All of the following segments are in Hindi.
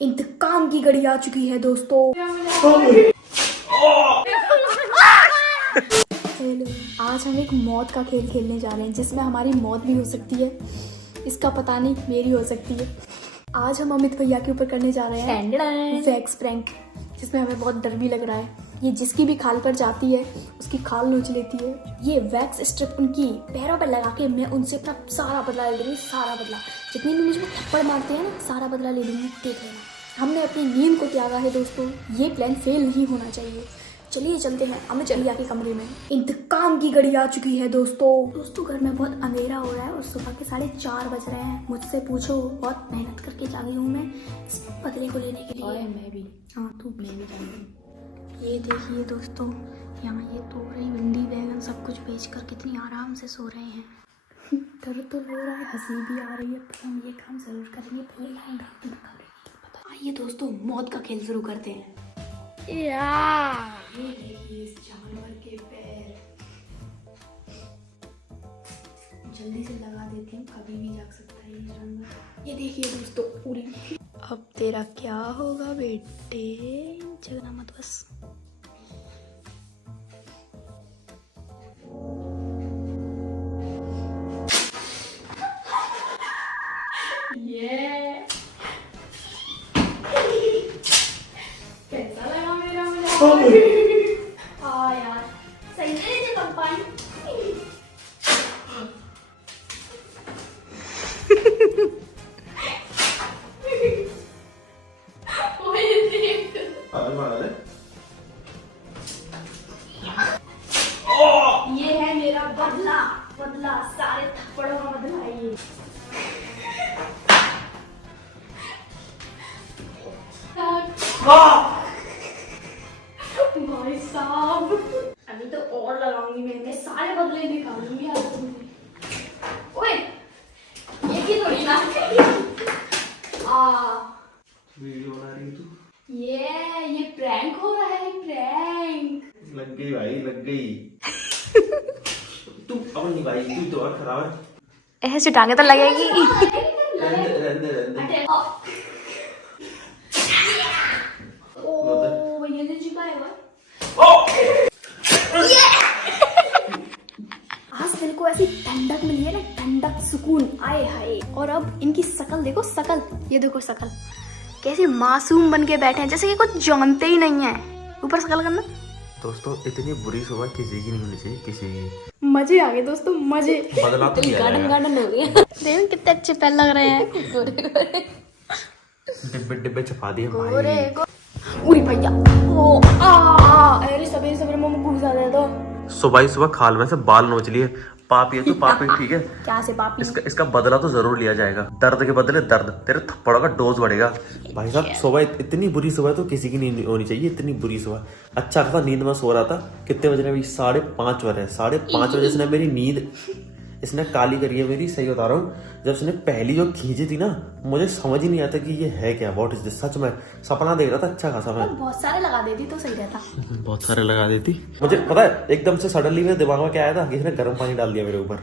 इंतकाम की घड़ी आ चुकी है दोस्तों। हेलो, आज हम एक मौत का खेल खेलने जा रहे हैं जिसमें हमारी मौत भी हो सकती है, इसका पता नहीं, मेरी हो सकती है। आज हम अमित भैया के ऊपर करने जा रहे हैं वैक्स प्रैंक, जिसमें हमें बहुत डर भी लग रहा है। ये जिसकी भी खाल पर जाती है उसकी खाल नोच लेती है। ये वैक्स स्ट्रिप उनकी पैरों पर लगा के मैं उनसे अपना सारा बदला ले लूँगी, सारा बदला। जितनी भी मुझे थप्पड़ मारते हैं ना, सारा बदला ले लूँगी, देख लेना। हमने अपनी नींद को त्यागा है दोस्तों, ये प्लान फेल नहीं होना चाहिए। चलिए चलते हैं अमित भैया के कमरे में। इंतकाम की घड़ी आ चुकी है दोस्तों घर में बहुत अंधेरा हो रहा है और सुबह के 4:30 बज रहे हैं। मुझसे पूछो, बहुत मेहनत करके जागी हूँ मैं इस बदले को लेने के लिए। और मैं भी। हाँ तू मैं भी जाऊँगी। ये देखिए दोस्तों, यहाँ ये तोरई भिंडी बैगन सब कुछ बेचकर कितनी आराम से सो रहे हैं। डर तो लग रहा है, हंसी भी आ रही है, पर हम ये काम जरूर करेंगे। पूरी लाइन रख दी। आइए दोस्तों, मौत का खेल शुरू करते हैं। ये देखिए इस जानवर के पैर, जल्दी से लगा देते हैं, कभी भी जाग सकता है ये जानवर। ये देखिए दोस्तों पूरी। अब तेरा क्या होगा बेटे, जगना मत बस। कैसा लगा मेरा मजाक? हाँ यार, सही है कंपानी। ये है मेरा बदला, सारे थप्पड़ों का बदला है ये। भाई साहब, अभी तो और लगाऊंगी मैं सारे बदले निकालूंगी आज तुमसे। ओए, ये की थोड़ी ना। वीडियो बना रही तू? ये प्रैंक हो रहा है, प्रैंक। लग गई भाई, लग गई। तू अब नहीं भाई, तू तो और खराब है। ऐसे टांगे तो लगेगी। रहने ओ भैया ने झुकाया हुआ। आज दिल को ऐसी ठंडक मिली है ना, ठंडक, सुकून, आए हाय। और अब इनकी शकल देखो, शकल, ये देखो शकल, कैसे मासूम बन के बैठे हैं, जैसे कि कुछ जानते ही नहीं है। ऊपर शकल करना। दोस्तों इतनी बुरी सुबह किसी की नहीं होनी चाहिए, किसी की। मजे आ गए दोस्तों, मजे। बदला तो लिया जाएगा। गार्डन हो गया। देखो कितने अच्छे पैर लग रहे हैं, गोरे गोरे। डिब्बे छपा दिए गोरे भाई। उरी भैया, ओ अरे सवेरे सवेरे मुंह घुस जाता है तो। सुबह खाल में से बाल नोच लिए। पापी है तो पापी, ठीक है। क्या से पापी? इसका बदला तो जरूर लिया जाएगा। दर्द के बदले दर्द, तेरे थप्पड़ों का डोज बढ़ेगा। भाई साहब सुबह इतनी बुरी सुबह तो किसी की नहीं होनी चाहिए, इतनी बुरी सुबह। अच्छा खासा नींद में सो रहा था। कितने बज रहे हैं? 5:30 बजे। 5:30 बजे इसने मेरी नींद इसने काली करी है मेरी, सही बता रहा हूँ। जब इसने पहली जो खींची थी ना, मुझे समझ ही नहीं आता कि ये है क्या, व्हाट इज दिस। सच में सपना देख रहा था अच्छा खासा मैं। बहुत सारे लगा देती तो सही रहता। बहुत सारे लगा देती। मुझे पता है एकदम से सडनली मेरे दिमाग में क्या आया था, किसी ने गर्म पानी डाल दिया मेरे ऊपर।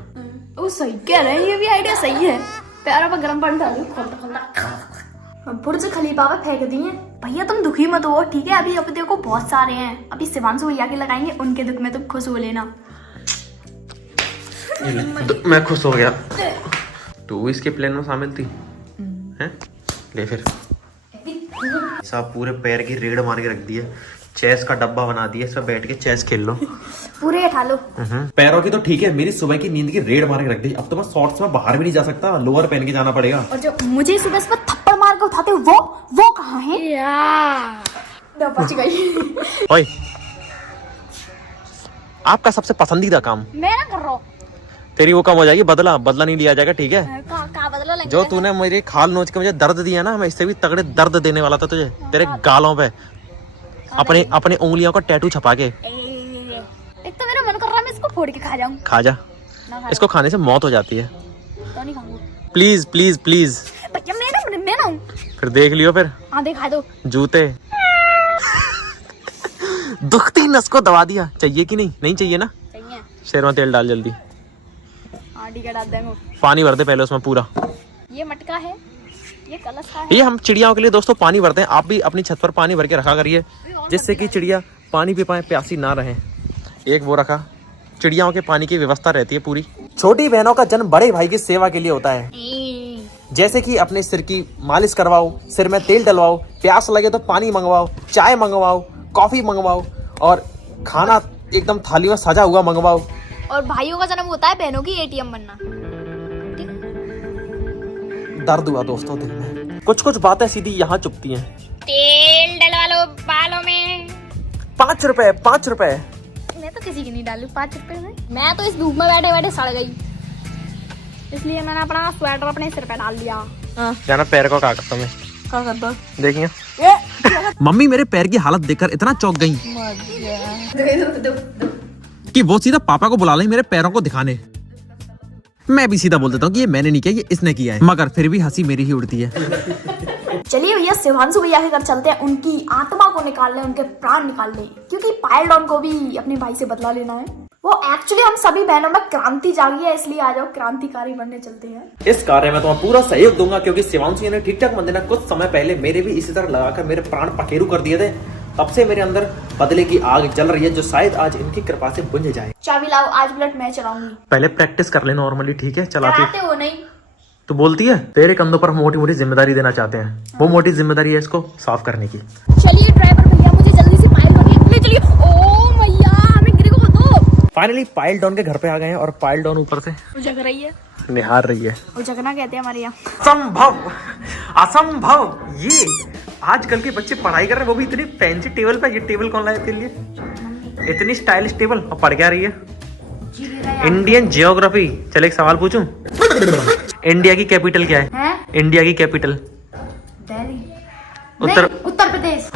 ओ सही कह रहे हैं, ये भी आइडिया सही है। पैरों पर गर्म पानी डाल दो, खोलता बुर्ज खलीफा पे फेंक दिए। भैया तुम दुखी मत हो, ठीक है। अभी देखो बहुत सारे हैं, अभी शिवांशु भैया के लगाएंगे, उनके दुख में तुम खुश हो लेना। मैं खुश हो गया। तू इसके प्लान में शामिल थी हैं? ले फिर सब पूरे पैर की रेड मार के रख दी है। चेस का डब्बा बना दिया, इसमें बैठ के चेस खेल लो। पूरे उठा लो। पैरों की तो ठीक है, मेरी सुबह की नींद की रेड मार के रख दी। अब तो मैं शॉर्ट्स में बाहर भी नहीं जा सकता, लोअर पहन के जाना पड़ेगा। और जो मुझे सुबह सुबह थप्पड़ मार के उठाते वो कहाँ है? बच गई। ओए, आपका सबसे पसंदीदा काम मैं ना कर रहा हूँ। तेरी वो कम हो जाएगी, बदला नहीं लिया जाएगा, ठीक है। कहाँ बदला लेंगे? जो तूने मेरी खाल नोच के मुझे दर्द दिया ना, मैं इससे भी तगड़े दर्द देने वाला था तुझे, तेरे गालों पे अपने उंगलियों का टैटू छपा के। एक तो मेरा मन कर रहा है मैं इसको फोड़ के खा जाऊं। खा जा, इसको खाने से मौत हो जाती है। तो नहीं खाऊंगा। Please please please. भैया मैं ना फिर देख लियो फिर। हाँ दिखा दो। जूते। दुखती नस को दबा दिया। चाहिए कि नहीं? नहीं चाहिए ना? चाहिए। शेरवा तेल डाल जल्दी। हाँ ठीक है, डाल देंगे। पानी भर दे पहले उसमें पूरा। ये मटका है, ये कलश का है। ये हम चिड़ियाओं के लिए दोस्तों पानी भरते हैं। आप भी अपनी छत पर पानी भर के रखा करिए, जिससे कि चिड़िया पानी पी पाए, प्यासी ना रहे। एक वो रखा, चिड़ियाओं के पानी की व्यवस्था रहती है पूरी। छोटी बहनों का जन्म बड़े भाई की सेवा के लिए होता है, जैसे कि अपने सिर की मालिश करवाओ, सिर में तेल डलवाओ, प्यास लगे तो पानी मंगवाओ, चाय मंगवाओ, कॉफी मंगवाओ और खाना एकदम थाली में सजा हुआ मंगवाओ। और भाइयों का जन्म होता है बहनों की ATM बनना। दर्द हुआ दोस्तों दिल में। कुछ कुछ बातें सीधी यहाँ चुपती हैं। तेल डलवा लो बालों में। 5 रुपए 5 रुपए। मैं तो किसी की नहीं डालू 5 रुपए में। मैं तो इस धूप में बैठे बैठे सड़ गई, इसलिए मैंने अपना स्वेटर अपने सिर पे डाल लिया। जाना पैर को क्या करता मैं, क्या करता? देखिए मम्मी मेरे पैर की हालत देखकर इतना चौंक गई कि वो सीधा पापा को बुला ली मेरे पैरों को दिखाने। मैं भी सीधा बोल देता हूँ कि ये मैंने नहीं किया, ये इसने किया है, मगर फिर भी हंसी मेरी ही उड़ती है। चलिए भैया शिवांशु भैया के घर चलते हैं, उनकी आत्मा को निकालने, उनके प्राण निकालने, क्योंकि पायल डॉन को भी अपने भाई से बदला लेना है। वो एक्चुअली हम सभी बहनों में क्रांति जागी है, इसलिए आ जाओ क्रांतिकारी बनने चलते हैं। इस कार्य में तो मैं पूरा सहयोग दूंगा, क्योंकि शिवांशु ने ठीक ठाक बंदे ने कुछ समय पहले मेरे भी इसी तरह लगाकर मेरे प्राण पखेरु कर दिए थे। तब से मेरे अंदर बदले की आग जल रही है, जो शायद आज इनकी कृपा से बुझ जाए। चाबी लाओ, आज बुलेट मैं चलाऊंगी। पहले प्रैक्टिस कर ले नॉर्मली, ठीक है? चलाते हो नहीं तो बोलती है। तेरे कंधों पर मोटी मोटी जिम्मेदारी देना चाहते हैं, वो मोटी जिम्मेदारी है इसको साफ करने की। चलिए ड्राइवर भैया, मुझे जल्दी से पायल डॉन ले चलिए। ओ भैया, हमें गिरी को दो। फाइनली पायल डॉन के घर पे आ गए हैं और पायल डॉन ऊपर से जग रही है, निहार रही है। वो जगना कहते हैं हमारे यहाँ। संभव असंभव, ये आजकल के बच्चे पढ़ाई कर रहे हैं, वो भी इतनी फैंसी टेबल पे। ये टेबल कौन लाया तेरे लिए? इतनी स्टाइलिश टेबल। और पढ़ क्या रही है? Indian geography. चल एक सवाल पूछूं, इंडिया की कैपिटल क्या है? इंडिया की कैपिटल? दिल्ली। उत्तर प्रदेश।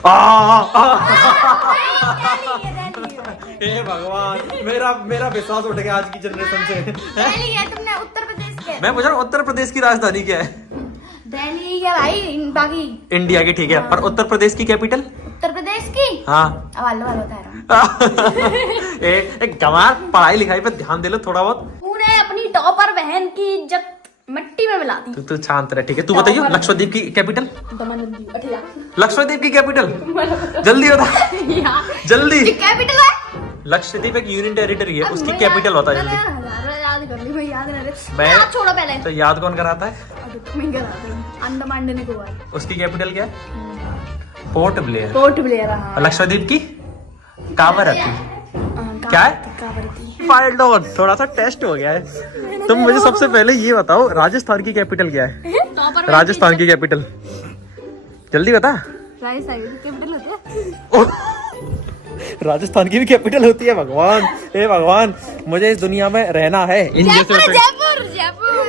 हे भगवान, मेरा विश्वास उठ गया आज की जनरेशन से। तुमने उत्तर प्रदेश के? मैं पूछ रहा हूँ उत्तर प्रदेश की राजधानी क्या है? दिल्ली क्या भाई? बाकी इंडिया की, ठीक है, पर उत्तर प्रदेश की कैपिटल? उत्तर प्रदेश की? हाँ। एक गंवार, पढ़ाई लिखाई पे ध्यान दे लो थोड़ा बहुत। तूने अपनी टॉपर बहन की इज्जत मिट्टी में मिला दी। तू शांत रह, ठीक है? तू बताइए लक्षद्वीप की कैपिटल? लक्षद्वीप की कैपिटल जल्दी बता, जल्दी। कैपिटल है लक्षद्वीप एक यूनियन टेरिटरी है, उसकी कैपिटल बता जल्दी। याद कर ली भाई, याद नहीं रहे। मैं छोड़ो पहले तो याद कौन कराता है? अंडमान निकोबार। उसकी कैपिटल क्या है? Port Blair. Port Blair. हाँ। लक्षद्वीप की कावरत्ती। क्या है? पायल डॉन। थोड़ा सा टेस्ट हो गया है। तुम मुझे सबसे पहले ये बताओ, राजस्थान की कैपिटल क्या है? राजस्थान की कैपिटल जल्दी बता। राजस्थान की कैपिटल होती है। राजस्थान की भी कैपिटल होती है? भगवान, हे भगवान, मुझे इस दुनिया में रहना है। जयपुर।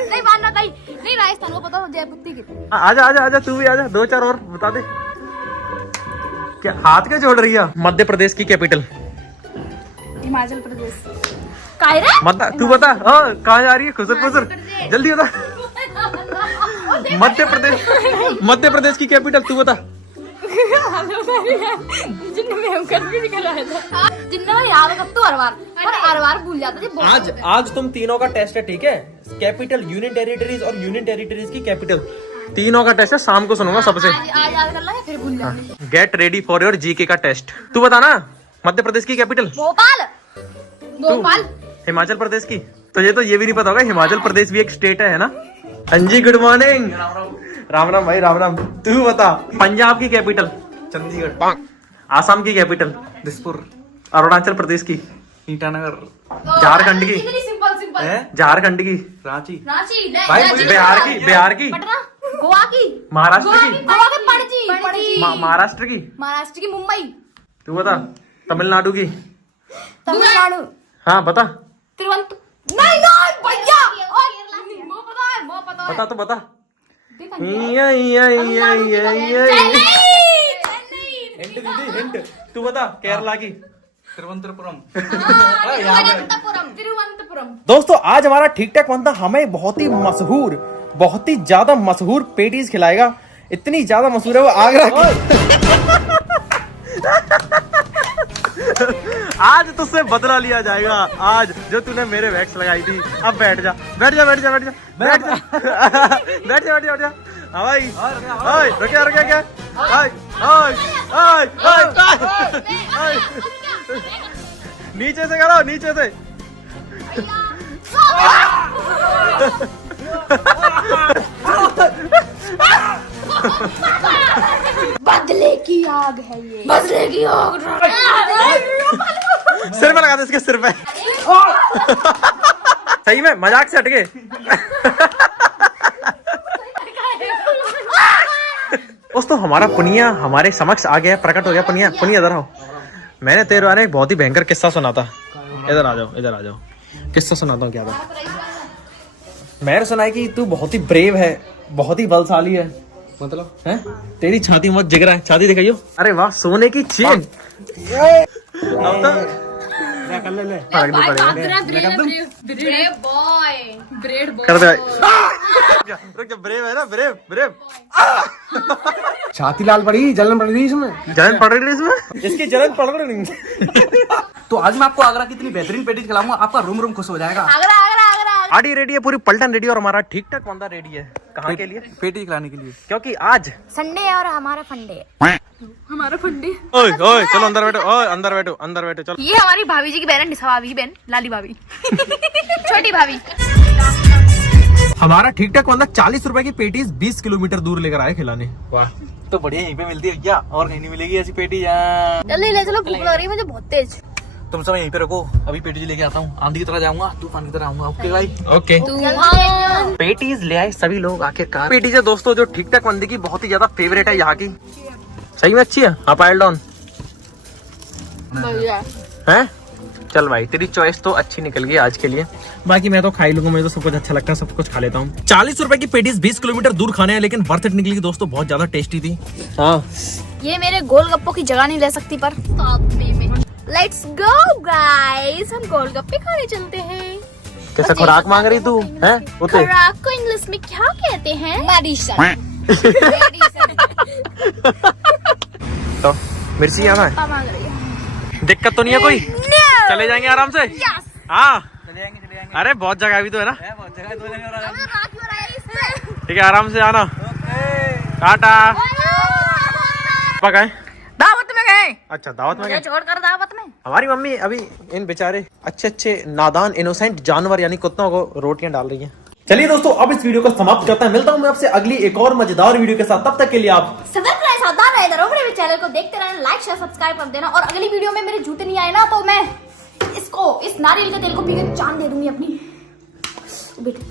नहीं मानना कहीं नहीं, राजस्थान को पता जयपुर की। आजा आजा आजा, तू भी आजा, 2-4 और बता दे। क्या हाथ क्या जोड़ रही है? मध्य प्रदेश की कैपिटल? हिमाचल प्रदेश। कायरा? तू बता। कहाँ जा रही है? खुसर खुसर, जल्दी बता। मध्य प्रदेश की कैपिटल तू बता। हर बार भूल जाता। आज तुम तीनों का टेस्ट है, ठीक है? कैपिटल, यूनियन टेरिटरीज और यूनियन टेरिटरीज की कैपिटल, तीनों का टेस्ट है। शाम को सुनूंगा सबसे। याद कर फिर भूल जाएंगे। Get ready for your GK का टेस्ट। तू बता ना, मध्य प्रदेश की कैपिटल? भोपाल। हिमाचल प्रदेश की? तुझे तो ये भी नहीं पता होगा, हिमाचल प्रदेश भी एक स्टेट है ना? अंजी गुड मॉर्निंग। राम राम भाई, राम राम। तू बता, पंजाब की कैपिटल? चंडीगढ़। आसाम की कैपिटल? दिसपुर। अरुणाचल प्रदेश की? ईटानगर। झारखंड की? सिंपल। झारखंड की? रांची। भाई बिहार की? गोवा की? महाराष्ट्र की? गोवा की पणजी। महाराष्ट्र की? महाराष्ट्र की मुंबई। तू बता, तमिलनाडु की? तमिलनाडु। हाँ बता। तिरुवनंतपुरम। नहीं भैया, वो पता है। बता तो बता। हिंट तू बता। केरला की? तिरुवनंतपुरम। तिरुवनंतपुरम। दोस्तों आज हमारा ठीक ठाक बनता हमें बहुत ही मशहूर, बहुत ही ज्यादा मशहूर पेटीज खिलाएगा। इतनी ज्यादा मशहूर है वो आगरा की। आज तुझसे बदला लिया जाएगा, आज जो तूने मेरे वैक्स लगाई थी। अब बैठ जा बैठ जा बैठ जा बैठ जा बैठ जा बैठ जा बैठ जा बैठ जा। हाँ भाई ओए रुक क्या ओए ओए ओए नीचे से करो नीचे से बदले की आग है ये, बदले की आग। सिर पे लगा दे इसके सिर पे। सही में मजाक से हट गए। दोस्तों हमारा पुनिया हमारे समक्ष आ गया, प्रकट हो गया। पुनिया इधर आओ। मैंने तेरे बारे में एक बहुत ही भयंकर किस्सा सुना था। इधर आ जाओ किस्सा सुनाता हूँ क्या था। मैंने सुना है कि तू बहुत ही ब्रेव है, बहुत ही बलशाली है। मतलब है तेरी छाती बहुत जिगरा है। छाती दिखाइयो। अरे वाह सोने की चेन। अब तो फर्क नहीं पड़ेगा। कर दे रुक जा। ब्रेव है ना, ब्रेव। छाती लाल पड़ी, जलन पड़ रही इसमें। जलन पड़ रही है इसमें, इसकी जलन पड़ रही। तो आज मैं आपको आगरा की इतनी बेहतरीन पेटीज खिलाऊंगा, आपका रूम खुश हो जाएगा। आड़ी रेडी है, पूरी पलटन रेडी और हमारा ठीक ठाक बंदा रेडी है। कहाँ के लिए? पेटीज खिलाने के लिए, क्योंकि आज संडे है और हमारा फंडे। हमारा फंडे। ओए चलो अंदर बैठो चलो। ये हमारी भाभी जी की बहन, निशा भाभी की बहन, लाली भाभी। छोटी भाभी। हमारा ठीक ठाक बंदा 40 रुपए की पेटीज 20 किलोमीटर दूर लेकर आए खिलाने। वाह तो बढ़िया, यहीं पे मिलती है भैया, और कहीं नहीं मिलेगी ऐसी पेटी यार। जल्दी ले चलो, भूख लग रही है मुझे बहुत तेज। तुम सब यहीं पे रखो, अभी पेटीज लेके आता हूँ। आंधी की तरह जाऊंगा, तूफान की तरह आऊंगा। ओके भाई ओके। तूफान। पेटीज ले आए सभी लोग आखिरकार। पेटीज है दोस्तों जो ठीक ठाक बंदे की बहुत ही ज्यादा फेवरेट है यहाँ की। सही में अच्छी है। हाँ पायल डाउन है। चल भाई तेरी चॉइस तो अच्छी निकल गई आज के लिए। बाकी मैं तो खा ही लूंगा, मुझे तो सब कुछ अच्छा लगता है, सब कुछ खा लेता हूँ। 40 रुपए की पेटीज 20 किलोमीटर दूर खाने हैं, लेकिन वर्थ इट निकली दोस्तों, बहुत ज्यादा टेस्टी थी। हाँ ये मेरे गोलगप्पों की जगह नहीं ले सकती, पर लेट्स गो गाइस, हम गोलगप्पे खाने चलते हैं। कैसा खुराक मांग रही तू है? खुराक को इंग्लिश में क्या कहते हैं? मेडिसिन। तो मिर्ची आना है, मांग रही है। दिक्कत तो नहीं है कोई? चले जाएंगे आराम से। हाँ चले जाएंगे। अरे बहुत जगह भी तो है ना। बहुत जगह, 2 जने और आ रहे हैं। रात हो रहा है इसमें। ठीक है आराम से आना। टाटा। पकाए दावत में गए। अच्छा दावत में गए। छोड़ कर दावत में। हमारी मम्मी अभी इन बेचारे अच्छे नादान इनोसेंट जानवर यानी कुत्तों को रोटियां डाल रही हैं। चलिए दोस्तों अब इस वीडियो को समाप्त करता है। मिलता हूं मैं आपसे अगली एक और मजेदार वीडियो के साथ। तब तक के लिए आप सतर्क रहे, सावधान रहे, इधर मेरे चैनल को देखते रहना, लाइक शेयर सब्सक्राइब कर देना। और अगली वीडियो में मेरे जूते नहीं आए ना तो मैं इस नारियल के तेल को पी के जान दे दूंगी अपनी बेटी।